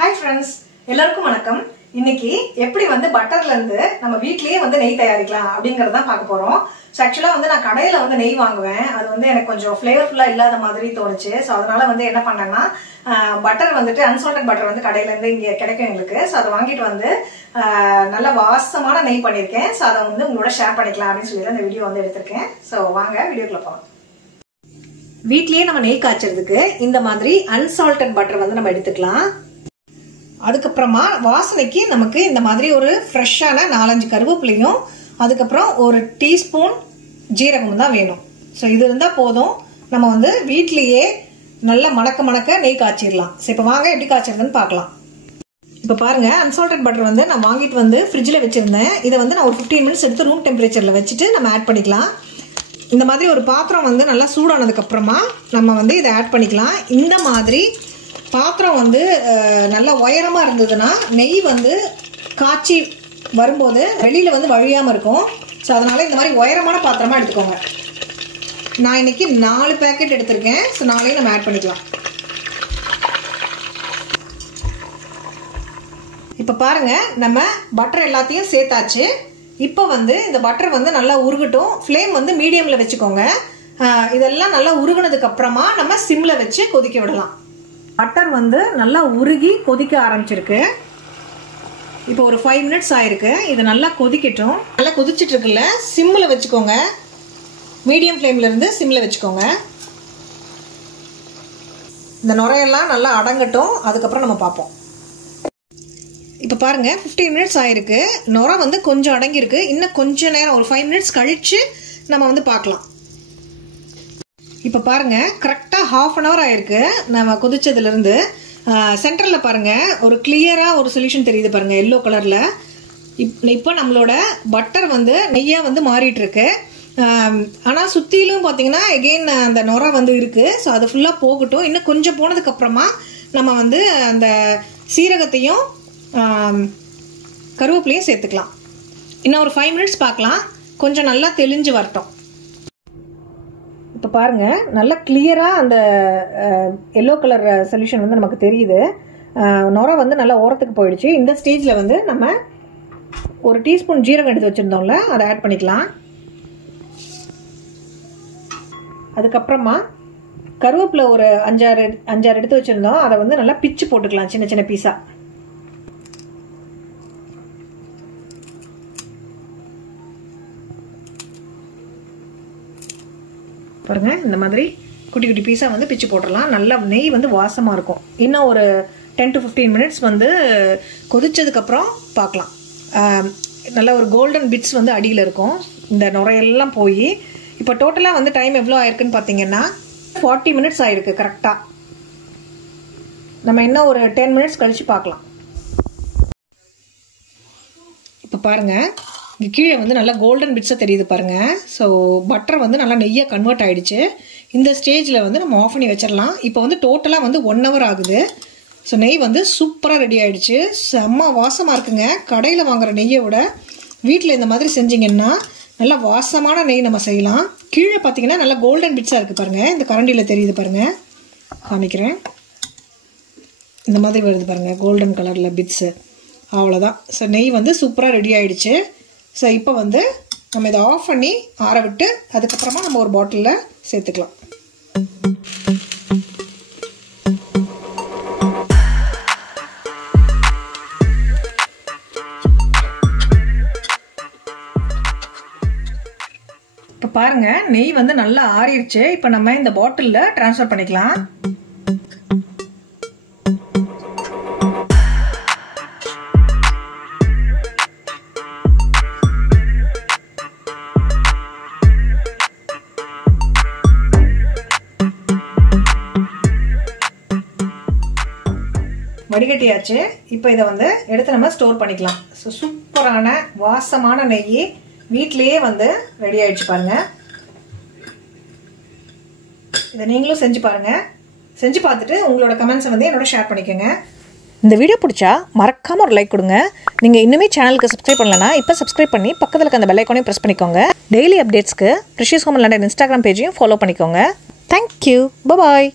Hi friends, எல்லாருக்கும் வணக்கம். இன்னைக்கு எப்படி வந்து பட்டர்ல இருந்து நம்ம வீட்லயே வந்து நெய் தயாரிக்கலாம் அப்படிங்கறத தான் பார்க்க போறோம். சோ एक्चुअली வந்து நான் கடையில வந்து நெய் வாங்குவேன். அது வந்து எனக்கு கொஞ்சம் ஃப்ளேவர்ஃபுல்லா இல்லாத மாதிரி தோணுச்சு. சோ அதனால வந்து என்ன பண்ணேன்னா பட்டர் வந்துட்டு அன்சால்டட் பட்டர் வந்து கடையில இருந்து இங்க கிடைக்கும் எங்களுக்கு. சோ அதை வாங்கிட்டு வந்து நல்ல வாசமான நெய் பண்ணிருக்கேன். சோ அதை வந்து உங்களோட ஷேர் பண்ணிக்கலாம் அப்படின்னு சொல்லி இந்த வீடியோ வந்து எடுத்திருக்கேன். சோ வாங்க வீடியோக்குள்ள போலாம். வீட்லயே நம்ம நெய் காய்ச்சறதுக்கு இந்த மாதிரி அன்சால்டட் பட்டர் வந்து நம்ம எடுத்துக்கலாம். அதுக்கப்புறமா வாசனைக்கு நமக்கு இந்த மாதிரி ஒரு ஃப்ரெஷ்ஷான 4-5 கருவேப்பிலையும் அதுக்கப்புறம் ஒரு டீஸ்பூன் ஜீரகமும் தான் வேணும். ஸோ இது இருந்தால் போதும். நம்ம வந்து வீட்லேயே நல்லா மணக்க நெய் காய்ச்சிடலாம். ஸோ இப்போ வாங்க எப்படி காய்ச்சறதுன்னு பார்க்கலாம். இப்போ பாருங்க, அன்சால்டட் பட்டர் வந்து நான் வாங்கிட்டு வந்து ஃப்ரிட்ஜில் வச்சுருந்தேன். இதை வந்து நான் ஒரு 15 மினிட்ஸ் எடுத்து ரூம் டெம்பரேச்சரில் வச்சுட்டு நம்ம ஆட் பண்ணிக்கலாம். இந்த மாதிரி ஒரு பாத்திரம் வந்து நல்லா சூடானதுக்கப்புறமா நம்ம வந்து இதை ஆட் பண்ணிக்கலாம். இந்த மாதிரி பாத்திரம் வந்து நல்லா உயரமாக இருந்ததுன்னா நெய் வந்து காய்ச்சி வரும்போது வெளியில் வந்து வழியாமல் இருக்கும். ஸோ அதனால் இந்த மாதிரி உயரமான பாத்திரமாக எடுத்துக்கோங்க. நான் இன்னைக்கு 4 பேக்கெட் எடுத்திருக்கேன். ஸோ 4ஐயும் நம்ம ஆட் பண்ணிக்கலாம். இப்போ பாருங்கள், நம்ம பட்டர் எல்லாத்தையும் சேர்த்தாச்சு. இப்போ வந்து இந்த பட்டர் வந்து நல்லா உருகட்டும். ஃப்ளேம் வந்து மீடியமில் வச்சுக்கோங்க. இதெல்லாம் நல்லா உருகுனதுக்கு அப்புறமா நம்ம சிம்மில் வச்சு கொதிக்க விடலாம். பட்டர் வந்து நல்லா உருகி கொதிக்க ஆரம்பிச்சிருக்கு. இப்போ ஒரு 5 மினிட்ஸ் ஆயிருக்கு. இது நல்லா கொதிக்கட்டும். நல்லா கொதிச்சிட்டு இருக்குல்ல, சிம்மில் வச்சுக்கோங்க. மீடியம் ஃப்ளேம்ல இருந்து சிம்மில் வச்சுக்கோங்க. இந்த நுரையெல்லாம் நல்லா அடங்கட்டும். அதுக்கப்புறம் நம்ம பார்ப்போம். இப்போ பாருங்க, 15 மினிட்ஸ் ஆயிருக்கு. நுரை வந்து கொஞ்சம் அடங்கியிருக்கு. இன்னும் கொஞ்சம் நேரம் ஒரு 5 மினிட்ஸ் கழிச்சு நம்ம வந்து பார்க்கலாம். இப்போ பாருங்க, கரெக்டாக 1/2 அன் ஹவர் ஆயிருக்கு நம்ம கொதிச்சதுலேருந்து. சென்டரில் பாருங்க ஒரு கிளியராக ஒரு சொல்யூஷன் தெரியுது பாருங்க, எல்லோ கலரில். இப்போ நம்மளோட பட்டர் வந்து நெய்யாக வந்து மாறிட்டு இருக்கு. ஆனால் சுற்றிலும் பார்த்தீங்கன்னா எகெயின் அந்த நுரை வந்து இருக்கு. ஸோ அது ஃபுல்லாக போகட்டும். இன்னும் கொஞ்சம் போனதுக்கப்புறமா நம்ம வந்து அந்த சீரகத்தையும் கருவேப்பிலையும் சேர்த்துக்கலாம். இன்னும் ஒரு 5 மினிட்ஸ் பார்க்கலாம். கொஞ்சம் நல்லா தெளிஞ்சு வரட்டும். இப்போ பாருங்கள், நல்லா கிளியராக அந்த எல்லோ கலர் சொல்யூஷன் வந்து நமக்கு தெரியுது. நுரை வந்து நல்லா ஓரத்துக்கு போயிடுச்சு. இந்த ஸ்டேஜில் வந்து நம்ம ஒரு டீஸ்பூன் ஜீரகம் எடுத்து வச்சுருந்தோம்ல, அதை ஆட் பண்ணிக்கலாம். அதுக்கப்புறமா கருவேப்பிலை ஒரு 5-6 எடுத்து வச்சுருந்தோம். அதை வந்து நல்லா பிச்சு போட்டுக்கலாம் சின்ன சின்ன பீஸாக. பாருங்க, இந்த மாதிரி குட்டி குட்டி பீஸாக வந்து பிச்சு போட்டுடலாம். நல்லா நெய் வந்து வாசமாக இருக்கும். இன்னும் ஒரு 10 to 15 மினிட்ஸ் வந்து கொதிச்சதுக்கப்புறம் பார்க்கலாம். நல்லா ஒரு கோல்டன் பிட்ஸ் வந்து அடியில் இருக்கும். இந்த நுரையெல்லாம் போய் இப்போ டோட்டலாக வந்து டைம் எவ்வளோ ஆயிருக்குன்னு பார்த்தீங்கன்னா 40 மினிட்ஸ் ஆயிருக்கு கரெக்டாக. நம்ம இன்னும் ஒரு 10 மினிட்ஸ் கழித்து பார்க்கலாம். இப்போ பாருங்கள், இங்கே கீழே வந்து நல்லா கோல்டன் பிட்ஸாக தெரியுது பாருங்கள். ஸோ பட்டர் வந்து நல்லா நெய்யாக கன்வெர்ட் ஆகிடுச்சு. இந்த ஸ்டேஜில் வந்து நம்ம ஆஃப் பண்ணி வச்சிடலாம். இப்போ வந்து டோட்டலாக வந்து 1 ஹவர் ஆகுது. ஸோ நெய் வந்து சூப்பராக ரெடி ஆகிடுச்சு. செம்ம வாசமாக இருக்குங்க. கடையில் வாங்குகிற நெய்யை விட வீட்டில் இந்த மாதிரி செஞ்சிங்கன்னா நல்லா வாசமான நெய் நம்ம செய்யலாம். கீழே பார்த்தீங்கன்னா நல்லா கோல்டன் பிட்ஸாக இருக்குது பாருங்கள். இந்த கரண்டியில் தெரியுது பாருங்கள், காமிக்கிறேன். இந்த மாதிரி வருது பாருங்கள், கோல்டன் கலரில் பிட்ஸு. அவ்வளோதான். ஸோ நெய் வந்து சூப்பராக ரெடி ஆகிடுச்சு. ஸோ இப்போ வந்து நம்ம இதை ஆஃப் பண்ணி ஆற விட்டு அதுக்கப்புறமா நம்ம ஒரு பாட்டிலில் சேர்த்துக்கலாம். இப்போ பாருங்கள், நெய் வந்து நல்லா ஆறிடுச்சு. இப்போ நம்ம இந்த பாட்டிலில் ட்ரான்ஸ்ஃபர் பண்ணிக்கலாம். வடிகட்டியாச்சு. இப்போ இதை வந்து எடுத்து நம்ம ஸ்டோர் பண்ணிக்கலாம். ஸோ சூப்பரான வாசமான நெய் வீட்லேயே வந்து ரெடி ஆயிடுச்சு பாருங்கள். இதை நீங்களும் செஞ்சு பாருங்கள். செஞ்சு பார்த்துட்டு உங்களோட கமெண்ட்ஸை வந்து என்னோட ஷேர் பண்ணிக்கோங்க. இந்த வீடியோ பிடிச்சா மறக்காமல் ஒரு லைக் கொடுங்க. நீங்கள் இன்னுமே சேனலுக்கு சப்ஸ்கிரைப் பண்ணலன்னா இப்போ சப்ஸ்கிரைப் பண்ணி பக்கத்தில் இருக்க அந்த பெல் ஐகானையும் ப்ரெஸ் பண்ணிக்கோங்க. டெய்லி அப்டேட்ஸ்க்கு ப்ரிஷியஸ் ஹோம் லண்டன் இன்ஸ்டாகிராம் பேஜையும் ஃபாலோ பண்ணிக்கோங்க. தேங்க்யூ. பாய்.